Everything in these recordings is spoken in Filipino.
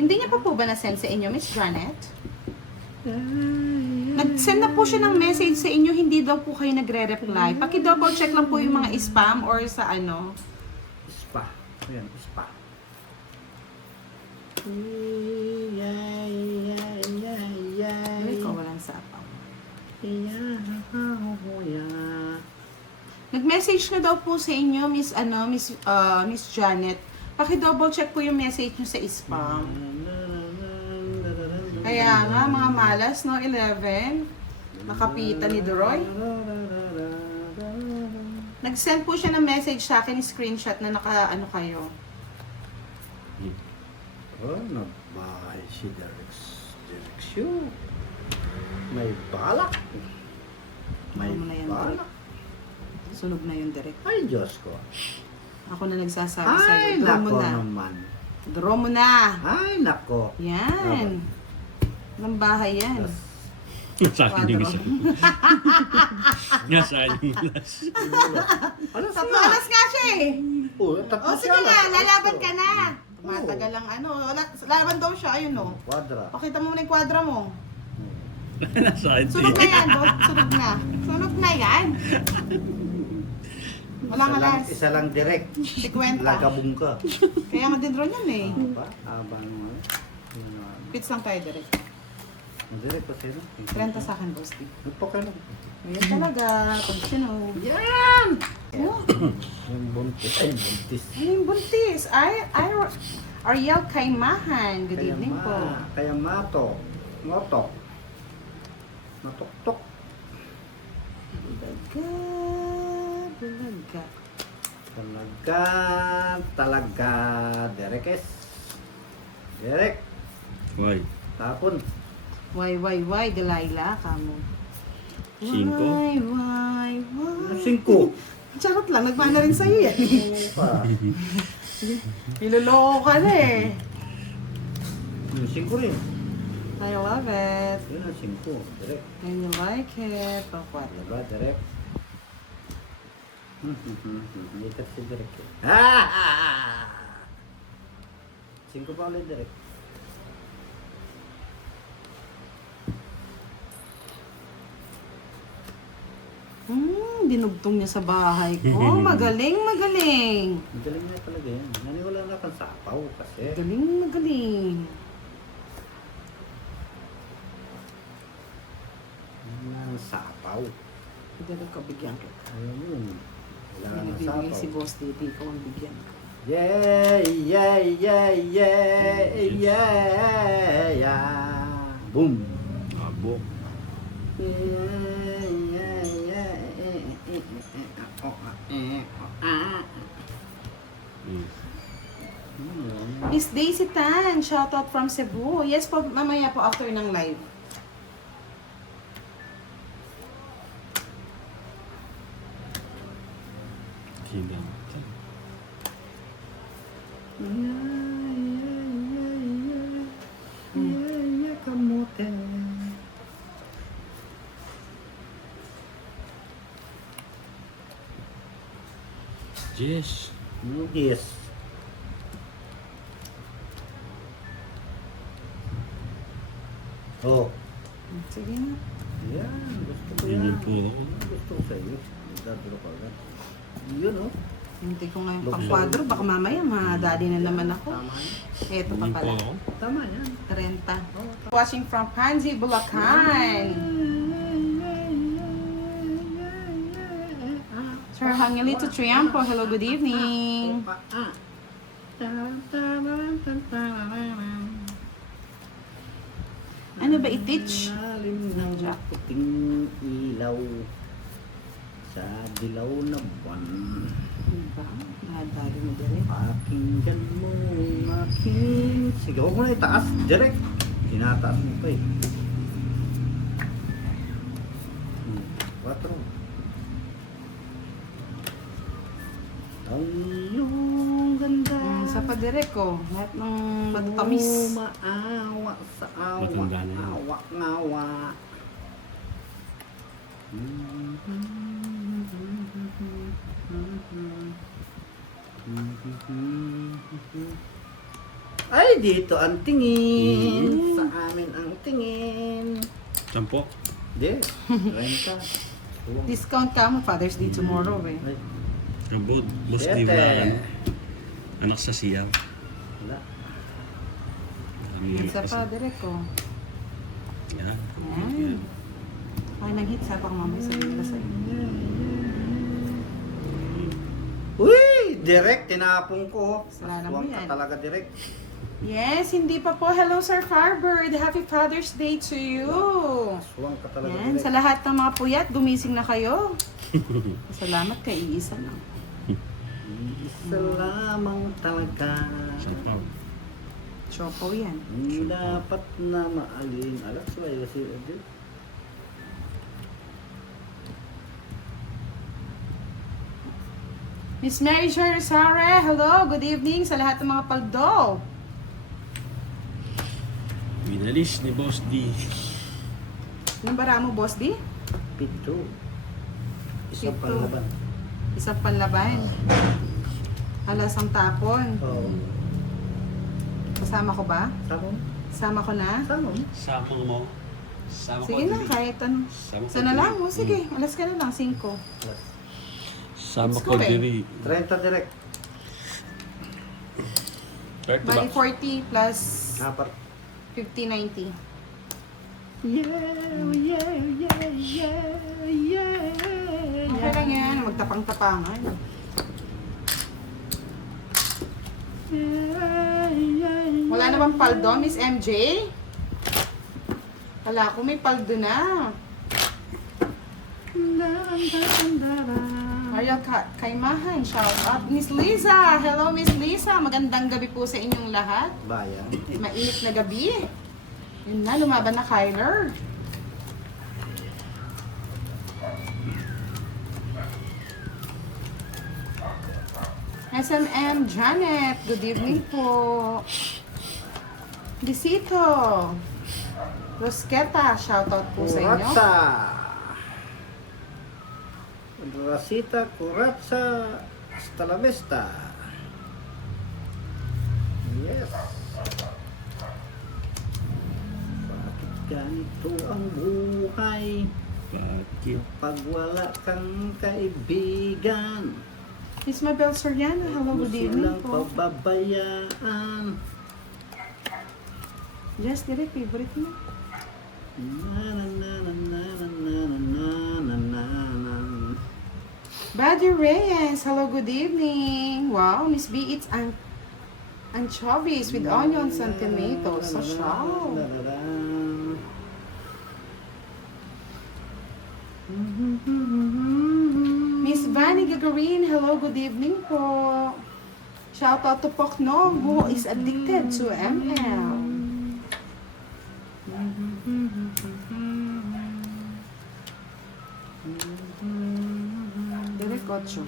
Hindi niya pa po ba na-send sa inyo, Miss Janet? Nag-send na po siya ng message sa inyo, hindi daw po kayo nagre-reply. Paki-double check lang po yung mga spam or sa ano. Spa. Ayan, spa. Ay, ko walang sapaw. Nag-message na daw po sa inyo, Miss Janet. Paki-double check po yung message niyo sa spam. Kaya nga, mga malas, no? 11. Nakapitan ni Doroy. Nag-send po siya ng message sa akin, screenshot na naka-ano kayo. Oh, nagbahay si Direksyon. May balak. May Ano na yan, balak. Sunog na yung direct. Ay, Diyos ko. Ako na nagsasabi sa'yo. Ay, Draw mo nako na. naman. Draw mo na. Ay, nako. Yan. Ng bahay yan. Sa akin yung Quadro. isa. Nasa akin yung last. Alas Tatlo na. alas nga siya eh. Oh, O sige nga, lalaban ka na. Matagal lang ano. Laban daw siya, ayun o. Quadra. Pakita mo muna yung kwadra mo. Nasa akin Sunog na yan, boss. Sunog na. Sunog na yan. Walang alas. Isa lang direct. 50. Lagabong ka. Kaya madindraw niyan eh. Ano ba? Abang mo. Pits lang tayo direct. Direct pa sa'yo. 30 sa akin, boss. Nagpakalang. Ayan talaga. Pag sinog. Yan! Oh, Yung buntis. Ay, buntis. ano yung buntis? Ariel Kaimahan. Good evening po. Kaya mato. Moto. Natuktok. Bulaga. Bulaga. Talaga. Derekes. Derek. Why? Tapon. Why, Delilah, kamo. Cinco? Why. 5. Charot lang, nagmana rin sa'yo yan. Pa. Iloloko ka na eh. Yung 5 rin. I love it. Yun ang 5. Direk. And you like it. Pakwat. Diba, Direk? Ikat si Direk. 5 pa ulit, Direk. Dinugtong niya sa bahay ko. Magaling. Magaling na talaga yan. Naniwala na kang sapaw kasi. Magaling. Ang sapaw. Hindi na ka bigyan ko. Alam mo yun. Wala Hindi na nagbibigay sapaw. si Boss Didi ko ang bigyan. Yeah. Boom. Abo. Miss Daisy Tan, shoutout from Cebu. Yes po, mamaya po after ng live. Sino? Kamote. Yes. Yes. Oh. Sige na. Yan. Gusto ko Yun yan. yung puno. Gusto ko sa'yo. Nagdadalo ka agad. Yun oh. Hindi ko nga yung pang-quadro. Baka mamaya madali na naman ako. Tama yan. Eto pa Yung pala. puno. Tama yan. 30. Watching from Panzi, Bulacan. Sir Hangelito Triampo, hello, good evening. Ano ba i-teach? Lalim ng puting ilaw sa dilaw na buwan. Diba? Nadali mo dali. Pakinggan mo ang aking... Sige, huwag mo na itaas. Direct. Tinataas mo pa eh. 4. Ang iyong ganda. Sa padirek ko, lahat ng matatamis. Maawa sa awa. Matanda na yun. Awa, ngawa. Ay, dito ang tingin. Sa amin ang tingin. Sampo. Di, renta. Discount ka mo, Father's Day tomorrow eh. Ay, Abot. Boss Siyete. di ba? Anak sa siyaw. wala. Alam Isa pa, direct ko. Yan. Yan. Ay, nang hit sa pang mamay sa nila sa inyo. Uy, direct, tinapong ko. Kasalanan mo Aswang ka yan. talaga direct. Yes, hindi pa po. Hello, Sir Farbird. Happy Father's Day to you. Aswang ka talaga Yan, direct. sa lahat ng mga puyat, gumising na kayo. Salamat kay Iisa lang. Isa lamang talaga. Sampo. Choco yan. Ang dapat na maalin. Alas, wala si Odi. Miss Mary Sare, hello, good evening sa lahat ng mga paldo. Binalis ni Boss D. Anong bara mo, Boss D? Pito. Isang Pito. palaban. Isang panlaban. Alas ang tapon. Oo. Kasama ko ba? Samon? Kasama ko na? Samon? Samang mo. Sama Sige na, kahit ano. Sama Sana lang mo, sige. Alas ka na lang, 5. Plus. Sama Let's ko go, eh. diri. 30 direct. Correct ba? Bali 40 plus Apat. 50, 90. Okay lang yan, magtapang-tapangan. Wala na bang paldo, Miss MJ? Wala ko, may paldo na. Ariel Kaimahan, shout out. Miss Liza, hello Miss Liza. Magandang gabi po sa inyong lahat. Bayan. Mainit na gabi. Yun na, lumaban na Kyler. SMM Janet, good evening po. Bisito. Rosqueta, shoutout po sa inyo. Kuratsa. Rosita Kuratsa hasta la vista. Yes. Bakit ganito ang buhay Bakit? pag wala kang kaibigan? Miss Mabel Soriano, hello, good evening Silang po. pababayaan. Yes, direct, favorite mo. Na na na na na na na na na na. Buddy Reyes, hello, good evening. Wow, Miss B eats anchovies with onions and tomatoes. So, wow. Miss Vanny Gagarin, hello, good evening po. Shout out to Poknog, who is addicted to ML. Direk 8.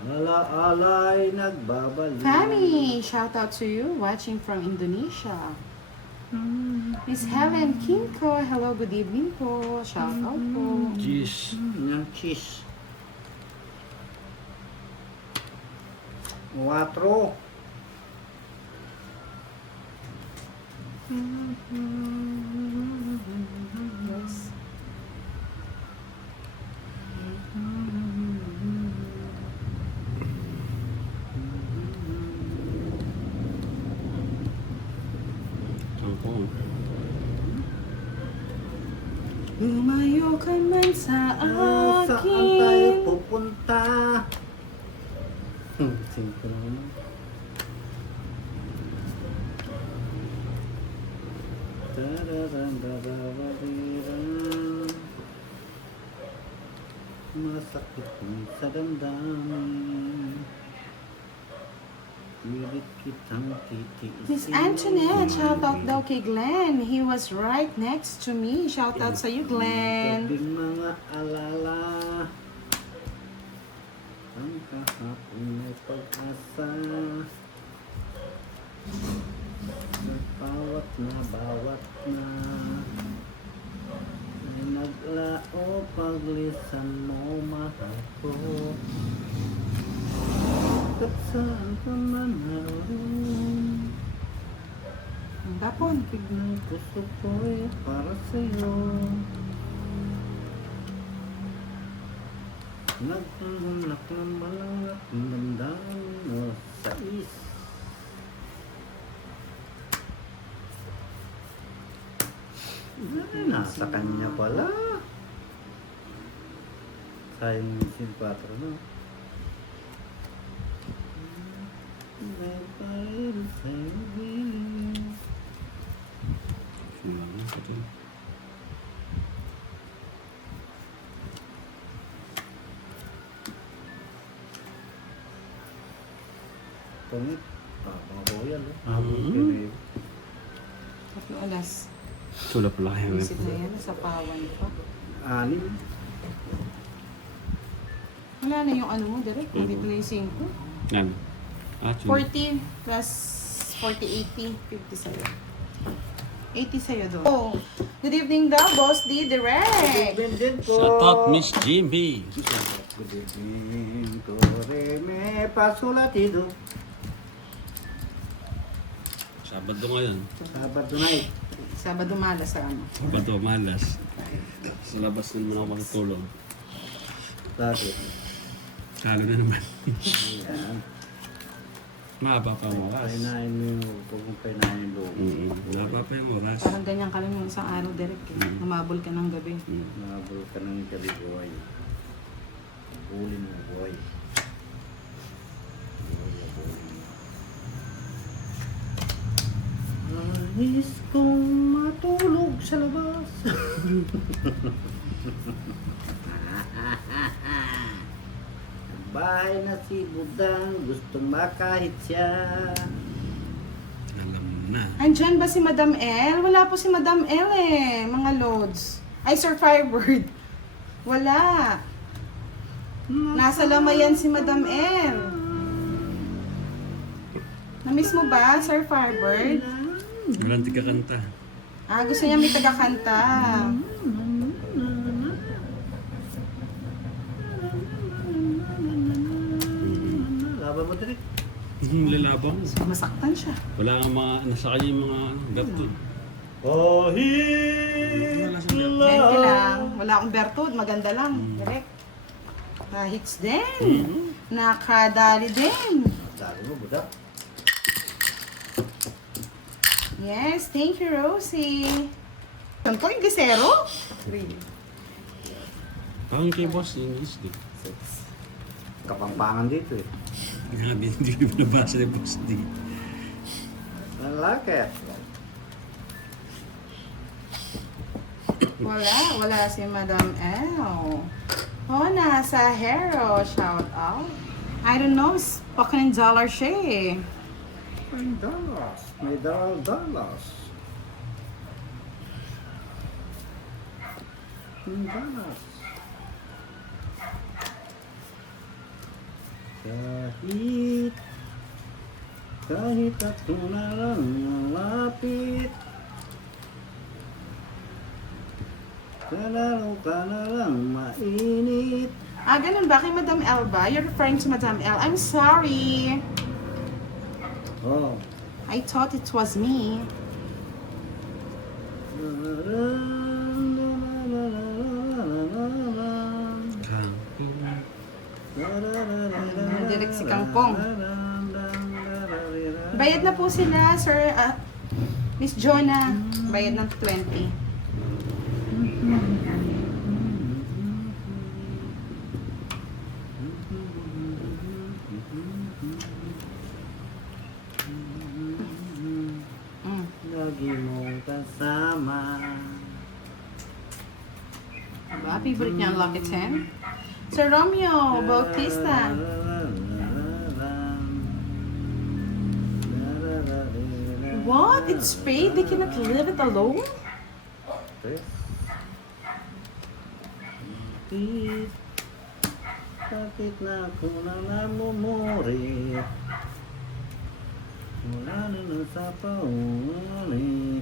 Ala-alay nagbabalik. Fami, shout out to you watching from Indonesia. Miss Helen Kinko, hello, good evening po. Shout out po. Jeez. Yung cheese. 4. Yes. Sampo. Lumayo ka man sa Saan tayo akin. pupunta? Simple naman. Masakit sa damdamin. Pilit kitang titiisin. Miss Antoinette, shout out daw kay Glenn. He was right next to me. Shout out sa you, Glenn. Gabing mga alala. Ang kahapon may pag-asa. Sa bawat na ay Maglao paglisan mo mahal ko. At saan ka man naroon, Ang tapon. tig ng puso ko'y para sa'yo. Nagtulunok ng malangat ng damdamin mo sa nasa kanya pala. Sayang yung simpatro, no? May parin sa'yo, baby. Ano pa ito? Pangit. Mga royal, eh. Mhm. 3 alas. Sulap pala kayo. Visit na yan, sa pawan pa. Anim. Wala na yung ano mo, direct. Dito na yung 5. Yan. 40 plus 40, 80. 50 sa'yo. 80 sa'yo doon. Oh, good evening daw, Boss D. Direct. Din po. Shout out Miss Jimmy. Good evening, Tore me pasolatido. Sabado ngayon. Sabado night. Sabado malas sa ano. Sabado malas. Sa labas din mo na makatulog. Bakit? Kala na naman. Yan. Mahaba pa ang oras. Painain mo yung pagkumpainain loob. Mahaba pa yung oras. Parang ganyan ka lang yung isang araw, direct. Namabol ka ng gabi. Nabul ka ng kalibuhay. Bulin mo, boy. Nais kong matulog sa labas. Bahay na si Budang, gustong makahit siya. Alam na. Andyan ba si Madam L? Wala po si Madam L eh, mga loads. Ay, Sir Firebird. Wala. Nasa lamayan si Madam L. Namiss mo ba, Sir Firebird? Walang tigakanta. Ah, gusto niya may tagakanta. Laban mo direct. Lalabang. Masaktan siya. Wala nga mga, nasa kanya yung mga bertud. Kahit Wala siyang 20 lang. Wala akong bertud. Maganda lang. Direct. Hits din. Nakadali din. Sabi mo, Budak. Yes, thank you, Rosie. Saan ko yung gasero? 3. Parang kay Boss English din. Kapampangan dito eh. Grabe, hindi ko nabasa ni Boss D. Lalaki. Wala si Madam L. Oh, nasa Hero. Shout out. I don't know, spoken in dollar siya eh. May Dallas. May Dallas. May Dallas. Kahit ako na lang malapit, kalaro ka na lang mainit. Ah, ganun ba? Kay Madam L ba? You're referring to Madam L. I'm sorry. Oh. I thought it was me. Direct si Kangkong. Bayad na po sila, Sir Miss Jonah. Bayad ng 20. Lagi mong kasama. Diba? Favorite niya ang Lucky 10. Sir Romeo Bautista. What? It's paid? They cannot leave it alone? Bakit na ako na namumuri? Wala na sa pauli.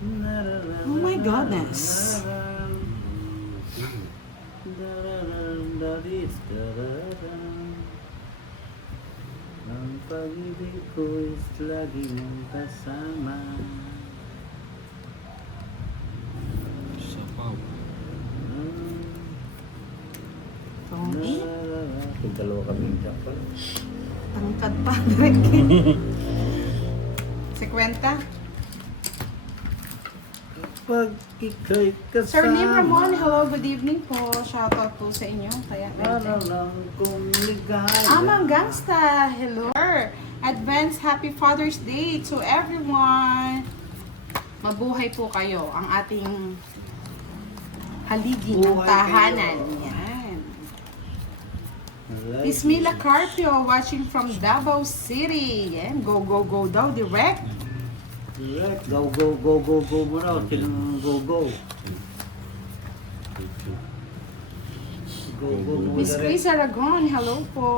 Oh my goodness. Ang pag-ibig ko is lagi mong kasama. Sapaw. Tony, Kung dalawa kami dyan pala. tangkad pa. Direct. 50. Pag ika'y kasama. Sir Lim Ramon, hello, good evening po. Shoutout po sa inyo. Kaya Para lang kung ligaya. Amang Gangsta, hello. Advance Happy Father's Day to everyone. Mabuhay po kayo ang ating haligi ng Buhay tahanan. kayo. Yan. Like Ismila it. Carpio watching from Davao City. Yan. Go, go, go daw. Direct. Direct. Go, go, go, go, go mo raw. Sinong go, go? Go, go mo Miss direct. Chris Aragon, hello po.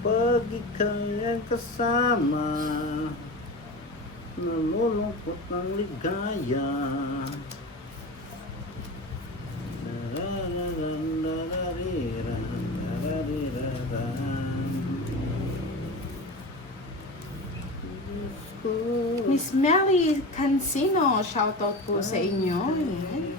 Pag ika'y ang kasama, namulungkot ng ligaya. Miss Melly Cancino, shoutout po sa inyo. Yan.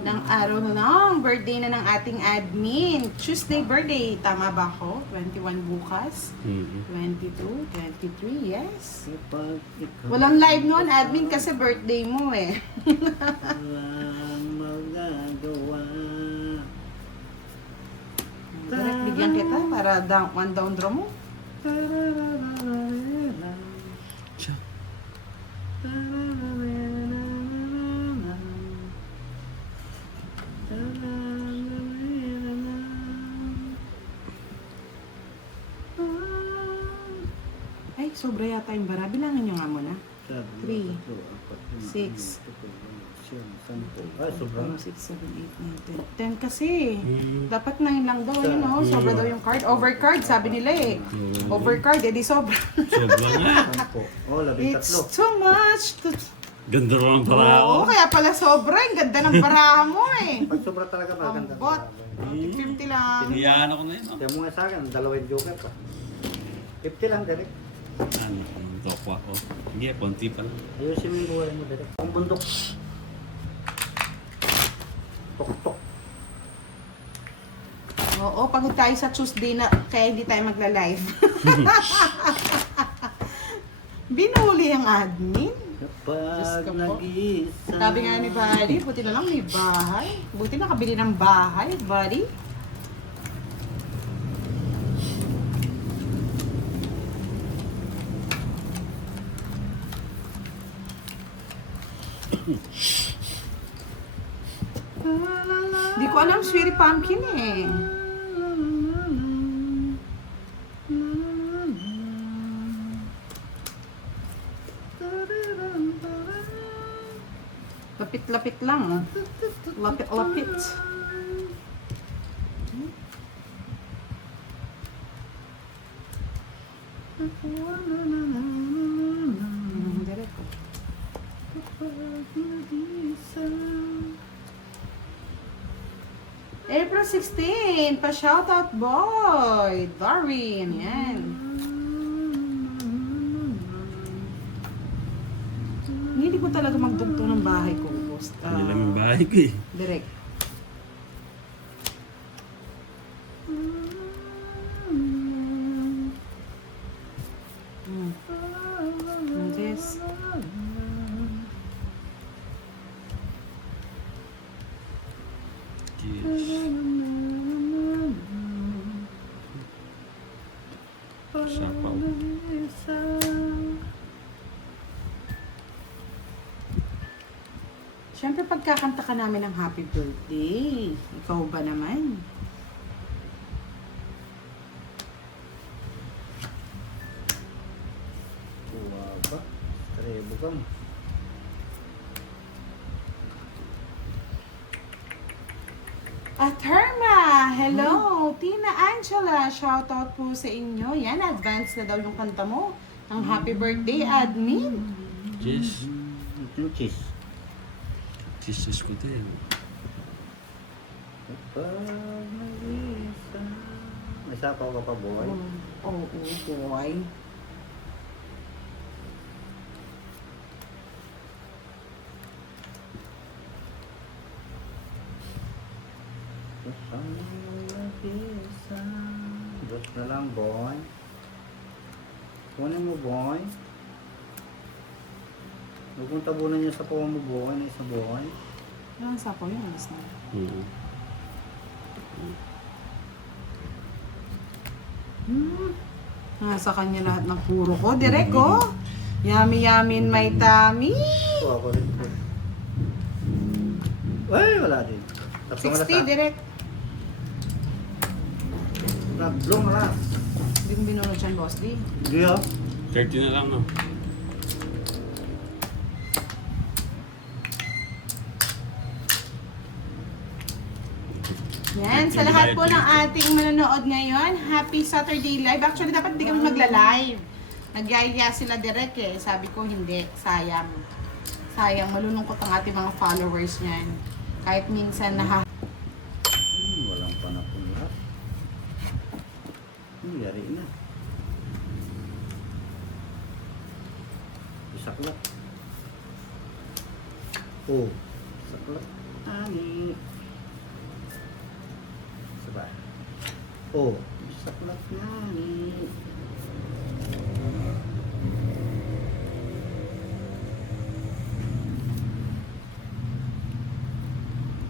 Ng araw lang, birthday na ng ating admin. Tuesday birthday, tama ba ako? 21 bukas? 22, 23, yes. Walang live noon, admin, kasi birthday mo eh. Walang magagawa. Direct bigyan kita para one down draw mo. Siya. Ay, sobra yata yung bara. Bilangin nyo nga muna. 3, 6. Ay, sobrang. 6, 7, 8, 9, 10. 10 kasi. Dapat 9 lang daw, yun o. Sobra daw yung card. Overcard, sabi nila eh. Overcard, edi sobra. Sobra nga. Oh, labing It's tatlo. too much. Ganda rin ang para ako. Oo, kaya pala sobra. Ang ganda ng baraha mo eh. Pag sobra talaga, maganda. Ambot. 50 lang. Tiniyaan ako na yun. Kaya mo nga sa akin, dalawang joker pa. 50 lang, direct. Ano, ang tokwa ko. Hindi, konti pa lang. Ayusin mo yung buhay mo, direct. Ang bundok. Tok-tok. Oo, pagod tayo sa Tuesday na kaya hindi tayo magla-live. Binuli ang admin. Diyos Kapag ko po. nag-iisa. Sabi nga ni Buddy, buti na lang may bahay. Buti nakabili ng bahay, Buddy. Hindi ko alam, Sweetie Pumpkin eh. Lapit-lapit lang. Oh. Lapit-lapit. Direct. April 16, pa-shoutout boy! Darwin, yan. Hindi ko talaga magdugtong ng bahay ko. Ano lang yung bahay ko eh. Direct. Yes. Sapaw. Siyempre, pagkakanta ka namin ng happy birthday. Ikaw ba naman? Kuha ba? Karebo ka mo. Atherma! Hello! Tina Angela! Shoutout po sa inyo. Yan, advance na daw yung kanta mo. Ang happy birthday, admin. Cheese. Yung cheese. Cheese ko din. Kapag nag-isa. May sapaw ka pa, boy? Oo, boy. Kapag nag-isa. Dos na lang, boy. Kunin mo, boy. Huwag mong tabunan niya sa pawa mo, boy. Na isa, boy. Yung sapo yun, alis na. Mm. Nasa kanya lahat ng puro ko. Direk, oh. Yummy, yummy, in my tummy. Kuha ko rin. Ay, wala din. Tatlong alas, 60, direk. Tatlong alas. Hindi mo binunod siya, boss, di. Hindi, oh. 30 na lang, no? Yan, sa lahat po ng ating manonood ngayon, happy Saturday live. Actually, dapat hindi kami magla-live. Nagyaya sila direct eh. Sabi ko, hindi. Sayang. Sayang, malulungkot ang ating mga followers niyan. Kahit minsan Walang panapon lahat. Yari na. Isaklat. Oh, saklat. Ani. Sabay. Oh, saklat na ni.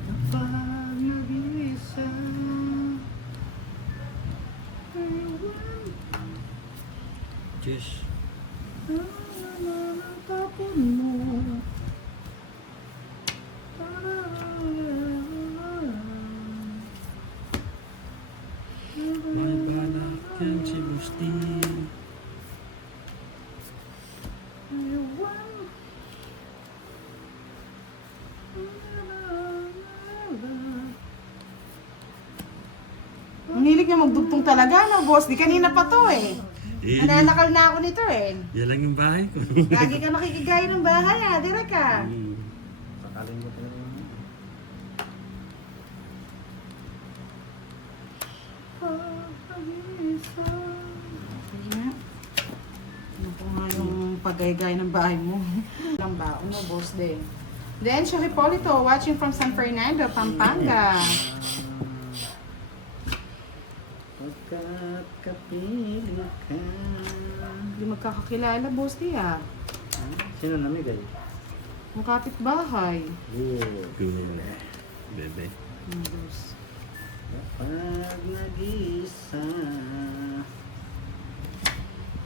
Kapag nag-isa, Cheese. ang tapon mo. May balak yan si Gusti. Ang hilig niya magdugtong talaga, no, boss? Di kanina pa to eh. Nananakal na ako nito eh. Yan lang yung bahay ko. Lagi ka makikigaya ng bahay ah, direk ka. Mm. Sakalin mo talaga yun. Ano po nga yung paggaygay ng bahay mo? Lang ba? Ano, boss din? Then, Sir Hipolito, watching from San Fernando, Pampanga. Pagkat kapiling ka. Hindi magkakakilala, boss di ah. Sino namigay? Ang kapitbahay. Good. Good. Bebe. Boss. Kapag nag-isa.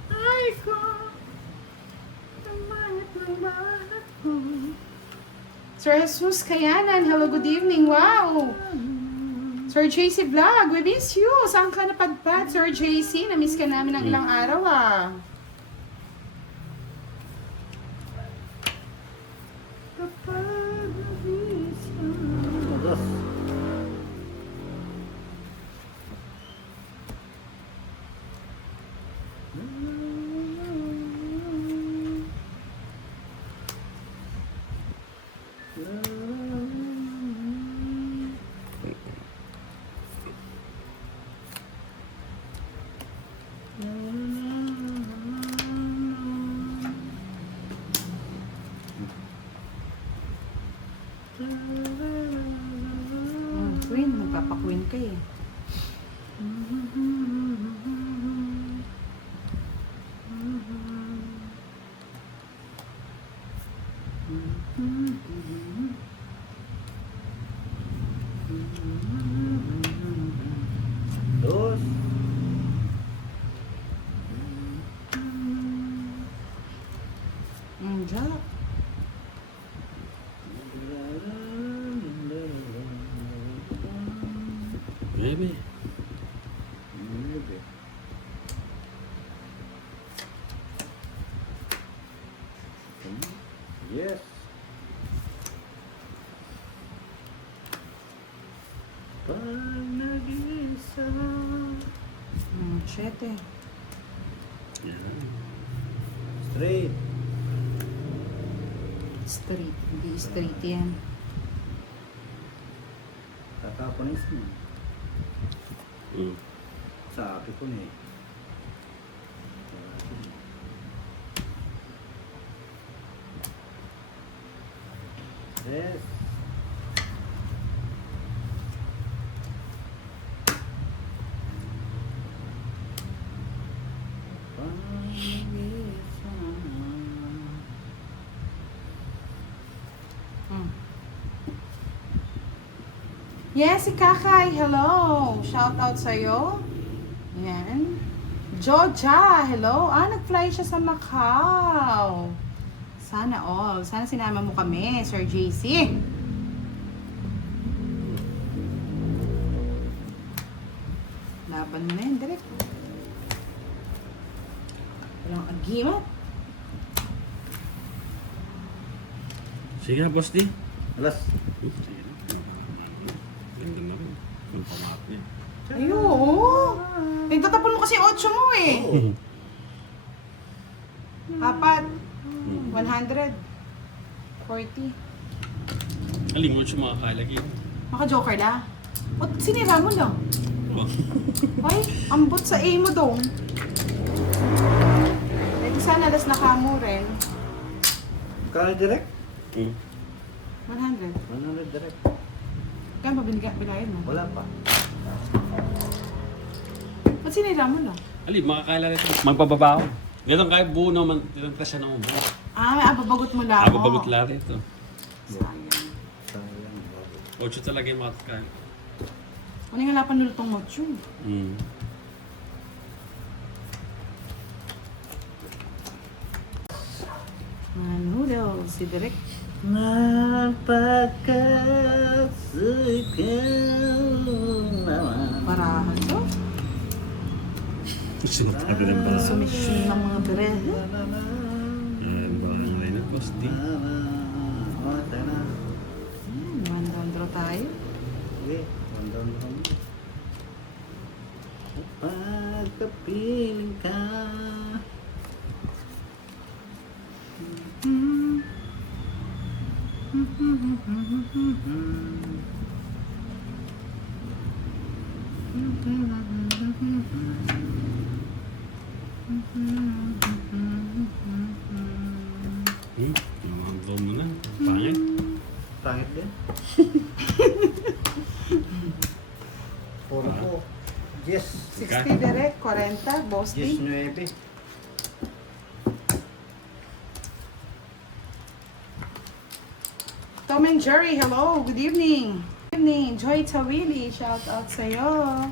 Ay ko, ang bakit ng bakit ko. Sir Jesus Kayanan, hello, good evening. Wow! Sir JC Vlog, we miss you. Saan ka napadpad, Sir JC? Na-miss ka namin ng ilang araw ah. Kapag nag-isa. Dos. Queen, magpapakwin ka eh. Dos. Jack. 9. Yes. Pag nag-isa. 7. Yan. Straight. Straight. Hindi straight yan. Tatapanis mo. Mm. Sabi ko na eh. Yes. Pag-isa. Yes, si Kakay. Hello. Shout out sa'yo. Yan. Joja. Hello. Nag-fly siya sa Macau. Sana all. Sana sinama mo kami, Sir JC. Laban mo na yun, direct. Walang agimat. Sige na, boss D. Alas. Sige na. Ganda na rin. Ang pamat niya. Ayun. Nagtatapon mo kasi 8 mo eh. Oo. Apat. Mm. 100. 40. Alingod siya mga kalagi. Maka-joker la. O, sinira mo lang. Oh. Ay, ambot sa A mo dong. Pwede sana las nakamo rin. Kaya direct? Mm. 100. 100 direct. Kaya ba binayad mo? Wala pa. Ba't sinira mo lang? Ali, makakala rin. Magpababa ako. Ganun kahit buo naman, tinatras siya ng ubo. May ababagot mo lang. Ako bagot lari ito. Sayang. Sayang. bago. 8 talaga yung makakala. Ano nga lapan nulutong mo, Chu? Mm. Mga noodles, si Direk. Parahan to. Sinabi ng ba? Sumisyon ng mga bread. Yan ba ang line ng boss D? Mandandro tayo. Pagkapiling ka. Yung mga drone mo na. Pangit. Pangit din. Puro ko. Yes. 60 Direk, 40, Boss Yes, D. 9. Tom and Jerry, hello, good evening. Good evening, Joy Tawili, shout out sa'yo.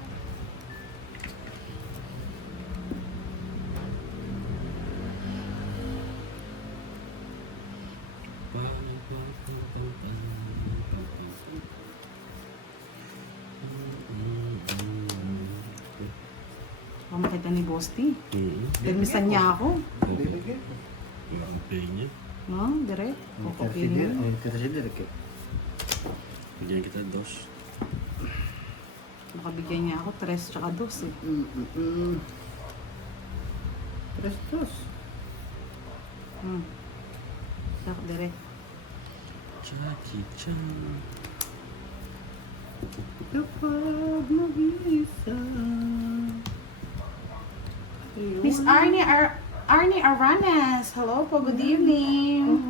Pamakita ni Boss D. Tinmisan niya ako. Bibigyan. Ang pay niya. No, Direk. Kukupirin mo. Consider ko. Bigyan kita dos. Nakabigyan niya ako 3 tsaka 2 eh. Prestos. Sak, Direk. Jackie Chan. Kapag mag-isa. Miss Arnie Aranas. Hello po, good evening.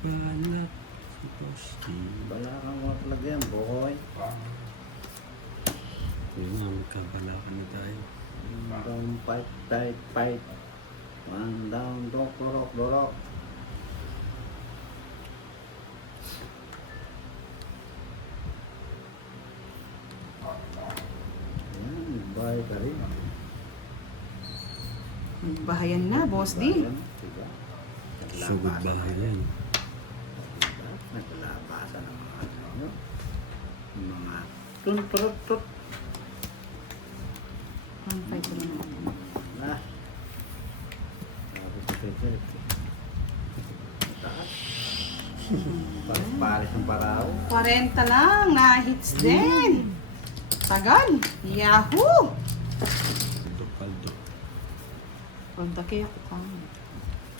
Balat si boss D. Bala kang mga talaga yan, boy. Yun nga, magkabalakan na tayo. Down, fight. One down, dorok. Yan, bye ka rin. Bahayan na, boss D. Ayan, diba? Sugod bahay yan. Diba? Naglalabasan ng mga ano, yung mga tun-turut-tut. 1.5 ko lang natin. Ah. Tapos ito. Taas. Paris ng paraw. 40 lang, na-hits din. Tagal. Yahoo! Paldo. Punta kaya ako kang.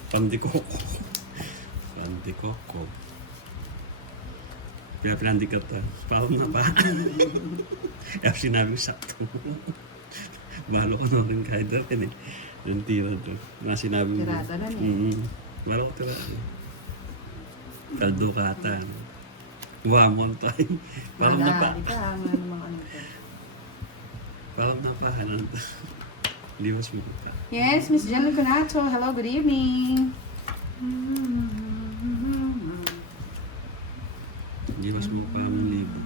Pandikoko. Pandikoko. Pinapilandi ka ta. Paano mo na pa? Kaya sinabi ko sakto. Balo ko na rin kahit rin eh. Yung tira to. Mga sinabi mo. Tirada lang eh. Balo ko tirada. Kaldo ka ata. Kuha mo tayo. Parang napa. Di ka, ano to. Parang napahanan. Liwas mo pa. Yes, Miss Jen Conato. Hello, good evening. Liwas mo pa ng libo.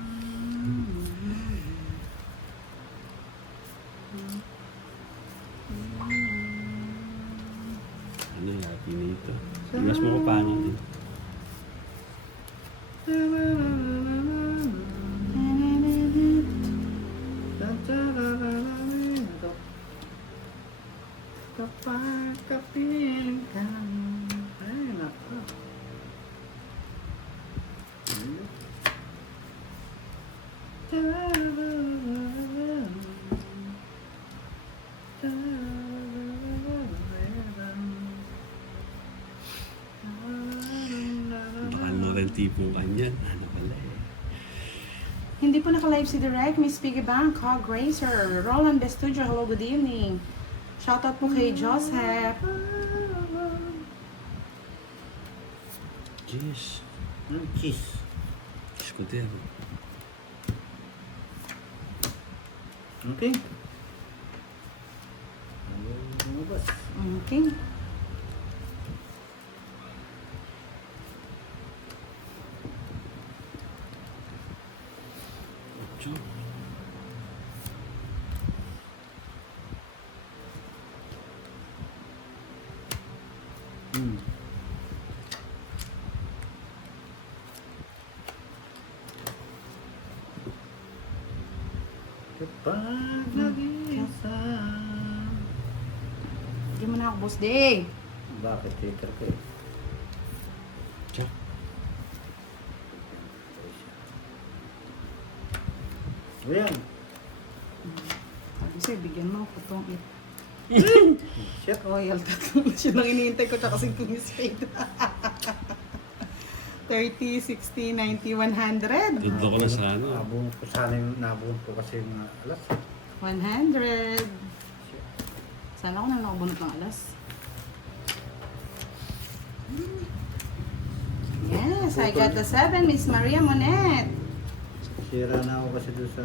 Ano yung happy nito? Liwas mo pa ng Kapag kapin ka. Ay, nako. baka mo rin tipong kanyan. Ano pala eh. Hindi po naka-live si Direct, Miss Piggy Bank, Cog Racer, Roland Bestudio, hello, good evening. Shoutout po kay Joseph. Jeez. Cheese. Scooter. Okay. Ayaw lumabas. Okay. Ocho. Hmm. Kapag nag-iisa. Hindi mo na ako, boss day. Bakit taker ka eh? Check. Ayan. Sabi sa'yo, bigyan mo ako itong Shit. royal tattoo. Siya nang iniintay ko tsaka 5 spade. 30, 60, 90, 100. Tudlo ko na sa ano. Nabuhon ko sana nabuhon ko kasi yung mga alas. 100. Sana ako nang nakabunot ng alas. Yes, I got the 7, Miss Maria Monet. Sira na ako kasi doon sa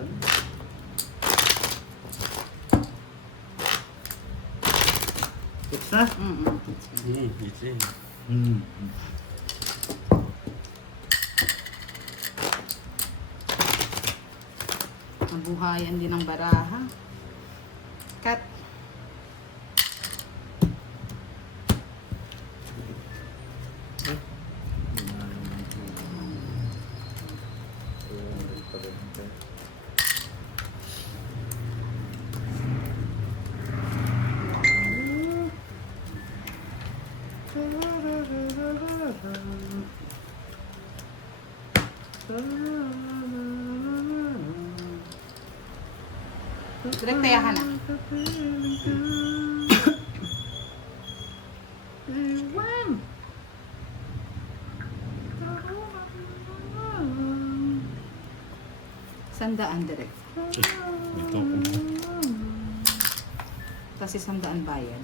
It's na? It's in. Hmm. Mabuhayan din ang baraha. Cut. Direct tayo ka na. Sandaan direct. Ito ko. Tapos 100 bayad.